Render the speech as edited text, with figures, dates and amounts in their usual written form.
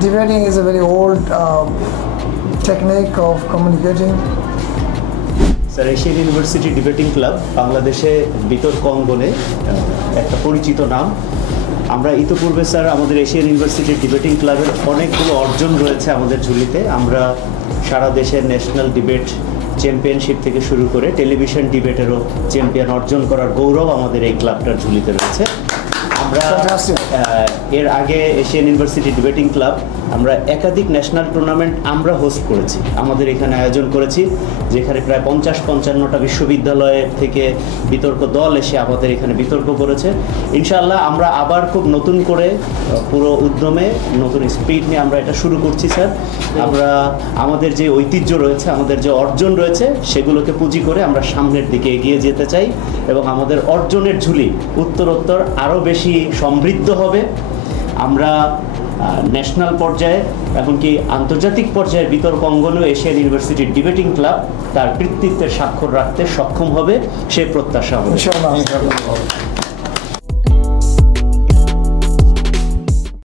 Debating is a very old technique of communicating. Sir Asian university debating club বাংলাদেশে বিতর্ক অঙ্গনে একটা পরিচিত নাম। আমরা ইতিপূর্বে স্যার আমাদের এশিয়ান ইউনিভার্সিটি ডিবেটিং ক্লাবের অনেকগুলো অর্জন রয়েছে আমাদের ঝুলিতে। আমরা সারা দেশের ন্যাশনাল ডিবেট চ্যাম্পিয়নশিপ থেকে শুরু করে টেলিভিশন ডিবেটেরও চ্যাম্পিয়ন অর্জন করার গৌরব আমাদের এই ক্লাবটার ঝুলিতে রয়েছে। আমরা এর আগে এশিয়ান ইউনিভার্সিটি ডিবেটিং ক্লাব আমরা একাধিক ন্যাশনাল টুর্নামেন্ট আমরা হোস্ট করেছি, আমাদের এখানে আয়োজন করেছি, যেখানে প্রায় 50-55টা বিশ্ববিদ্যালয়ের থেকে বিতর্ক দল এসে আমাদের এখানে বিতর্ক করেছে। ইনশাআল্লাহ আমরা আবার খুব নতুন করে পুরো উদ্যমে নতুন স্পিড নিয়ে আমরা এটা শুরু করছি স্যার। আমরা আমাদের যে ঐতিহ্য রয়েছে, আমাদের যে অর্জন রয়েছে, সেগুলোকে পুঁজি করে আমরা সামনের দিকে এগিয়ে যেতে চাই এবং আমাদের অর্জনের ঝুলি উত্তরোত্তর আরও বেশি সমৃদ্ধ হবে। আমরা ন্যাশনাল পর্যায়ে এমনকি আন্তর্জাতিক পর্যায়ে বিতর্ক অঙ্গনেও এশিয়ান ইউনিভার্সিটি ডিবেটিং ক্লাব তার কৃতিত্বের স্বাক্ষর রাখতে সক্ষম হবে, সে প্রত্যাশা হবে।